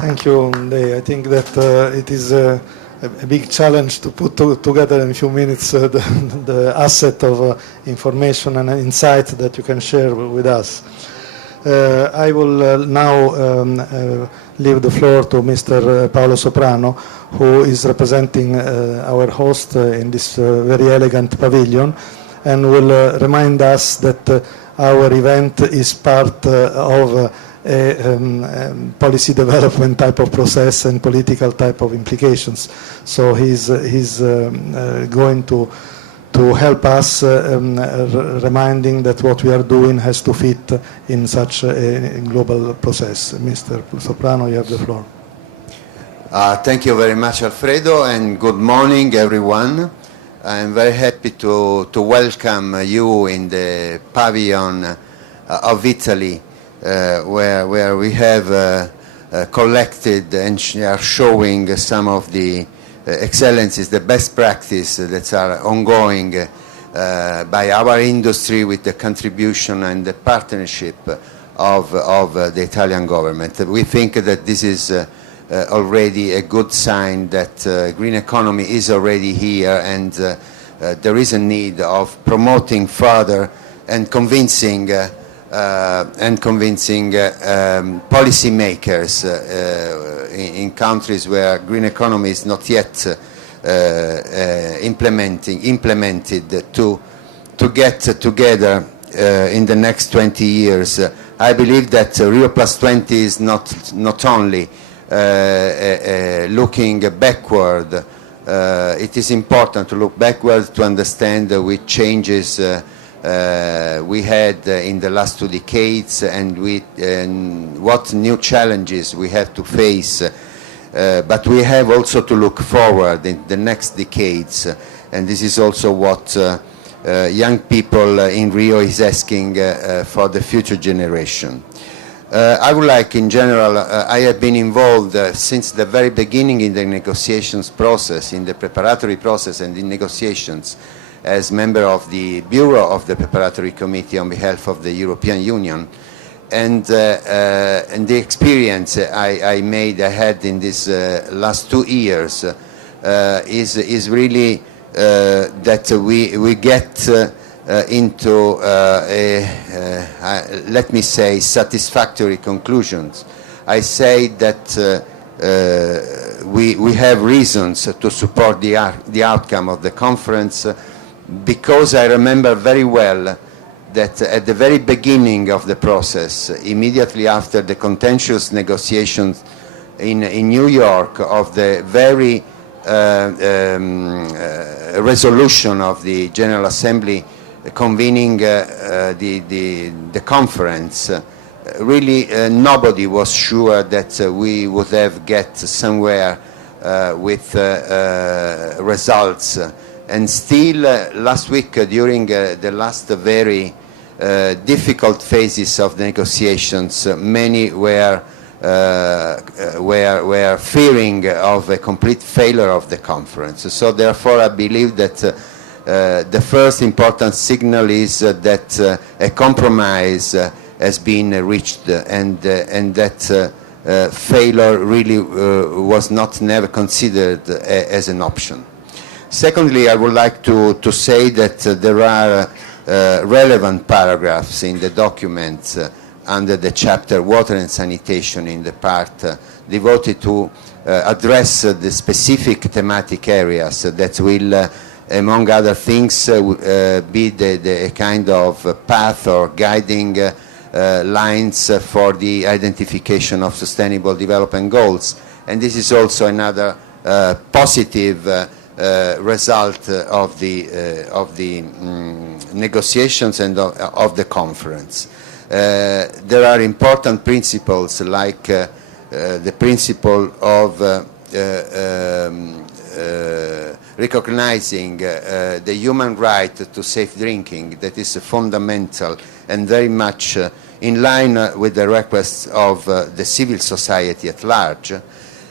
Thank you, Dei. I think that it is a big challenge to put together in a few minutes the asset of information and insight that you can share with us. I will now leave the floor to Mr. Paolo Soprano, who is representing our host in this very elegant pavilion, and will remind us that our event is part of a policy development type of process and political type of implications. So he's going to help us, reminding that what we are doing has to fit in such a global process. Mr. Soprano, you have the floor. Thank you very much, Alfredo, and good morning, everyone. I'm very happy to welcome you in the pavilion of Italy, where we have collected and are showing some of the excellencies, the best practice that are ongoing by our industry with the contribution and the partnership of the Italian government. We think that this is already a good sign that green economy is already here, and there is a need of promoting further and convincing policymakers in countries where green economy is not yet implemented to get together in the next 20 years. I believe that Rio+20 is not only looking backward. It is important to look backward to understand which changes we had in the last 2 decades and what new challenges we have to face. But we have also to look forward in the next decades, and this is also what young people in Rio is asking for the future generation. I would like, in general, I have been involved since the very beginning in the negotiations process, in the preparatory process and in negotiations, as member of the Bureau of the Preparatory Committee on behalf of the European Union. And the experience I had in these last 2 years is really that we get into let me say, satisfactory conclusions. I say that we have reasons to support the outcome of the conference, because I remember very well that at the very beginning of the process, immediately after the contentious negotiations in New York of the very resolution of the General Assembly convening the conference, really nobody was sure that we would have get somewhere with results. And still, last week, during the last very difficult phases of the negotiations, many were fearing of a complete failure of the conference. So therefore, I believe that the first important signal is that a compromise has been reached, and that failure really was never considered as an option. Secondly, I would like to say that there are relevant paragraphs in the document under the chapter Water and Sanitation, in the part devoted to address the specific thematic areas that will, among other things, be the kind of path or guiding lines for the identification of sustainable development goals. And this is also another positive result of the negotiations and of the conference. There are important principles like the principle of recognizing the human right to safe drinking, that is fundamental and very much in line with the requests of the civil society at large,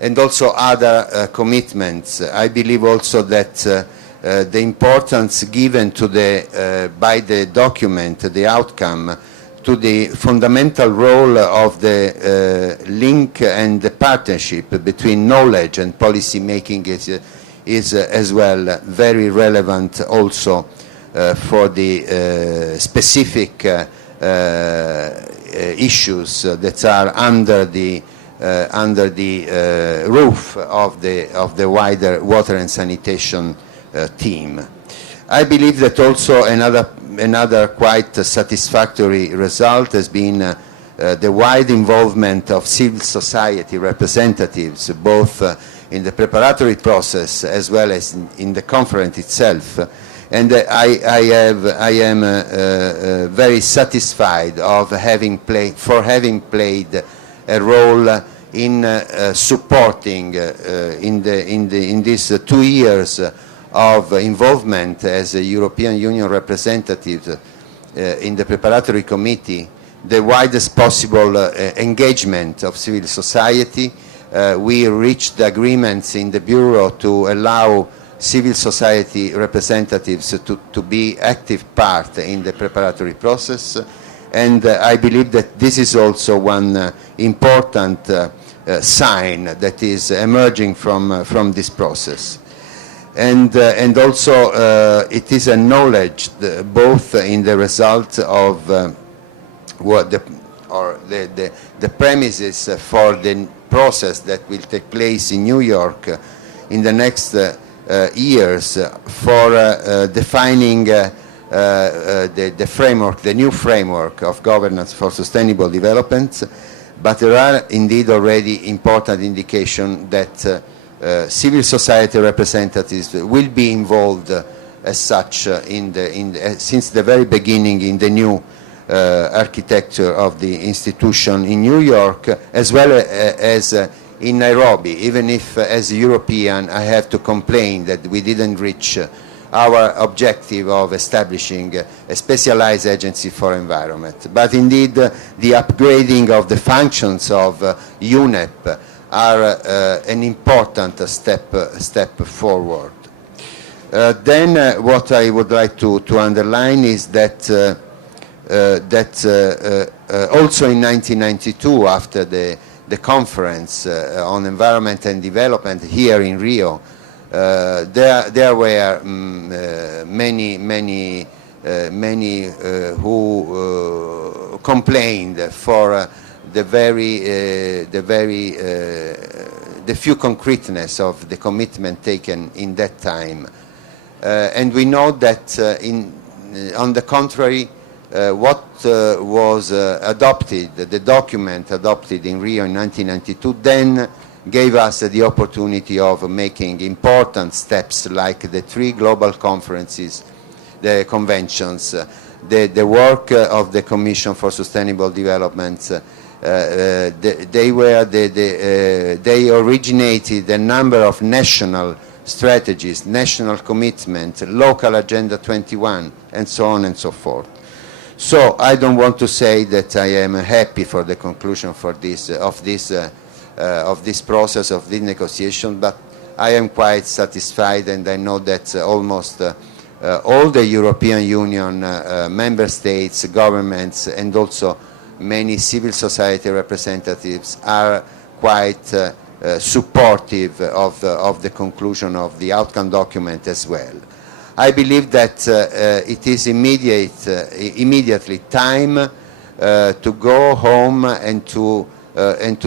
and also other commitments. I believe also that the importance given to by the document, the outcome, to the fundamental role of the link and the partnership between knowledge and policy making is as well very relevant also for the specific issues that are under the roof of the wider water and sanitation team. I believe that also another quite satisfactory result has been the wide involvement of civil society representatives, both in the preparatory process as well as in the conference itself. And I am very satisfied of having played a role in supporting in these 2 years of involvement as a European Union representative in the preparatory committee, the widest possible engagement of civil society. We reached agreements in the Bureau to allow civil society representatives to be active part in the preparatory process, and I believe that this is also one important sign that is emerging from this process. And also it is acknowledged both in the result of what the premises for the process that will take place in New York in the next years for defining the framework, the new framework of governance for sustainable development. But there are indeed already important indications that civil society representatives will be involved as such since the very beginning in the new architecture of the institution in New York, as well as in Nairobi, even if as a European I have to complain that we didn't reach our objective of establishing a specialized agency for environment. But indeed the upgrading of the functions of UNEP are an important step forward. Then what I would like to underline is that also in 1992, after the conference on environment and development here in Rio, there were many who complained for the few concreteness of the commitment taken in that time, and we know that on the contrary, what was adopted, the document adopted in Rio in 1992, then gave us the opportunity of making important steps like the 3 global conferences, the conventions, the work of the Commission for Sustainable Development. They originated a number of national strategies, national commitment, local Agenda 21, and so on and so forth. So I don't want to say that I am happy for the conclusion of this process of this negotiation, but I am quite satisfied, and I know that almost all the European Union member states, governments, and also many civil society representatives are quite supportive of the conclusion of the outcome document as well. I believe that it is immediately time to go home and to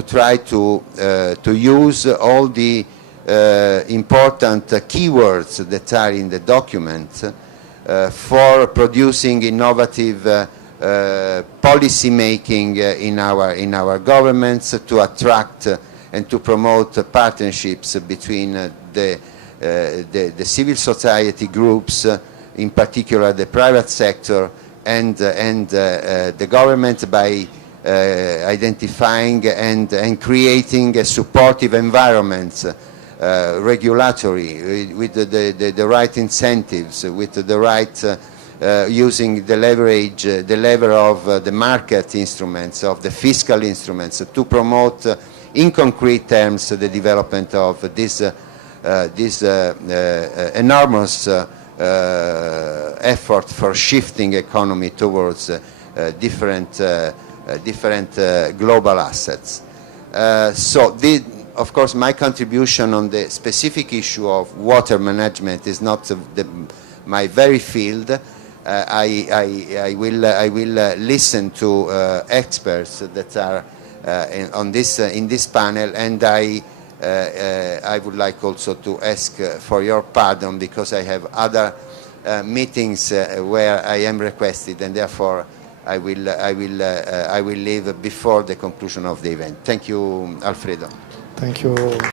try to use all the important keywords that are in the document for producing innovative policy making in our governments, to attract and to promote partnerships between the civil society groups, in particular the private sector, and the government, by identifying and creating a supportive environment, regulatory, with the right incentives, with the right using the leverage, the lever of the market instruments, of the fiscal instruments, to promote in concrete terms the development of this enormous effort for shifting economy towards different global assets. Of course, my contribution on the specific issue of water management is not my very field. I will listen to experts that are in this panel, and I would like also to ask for your pardon because I have other meetings where I am requested, and therefore I will leave before the conclusion of the event. Thank you, Alfredo. Thank you.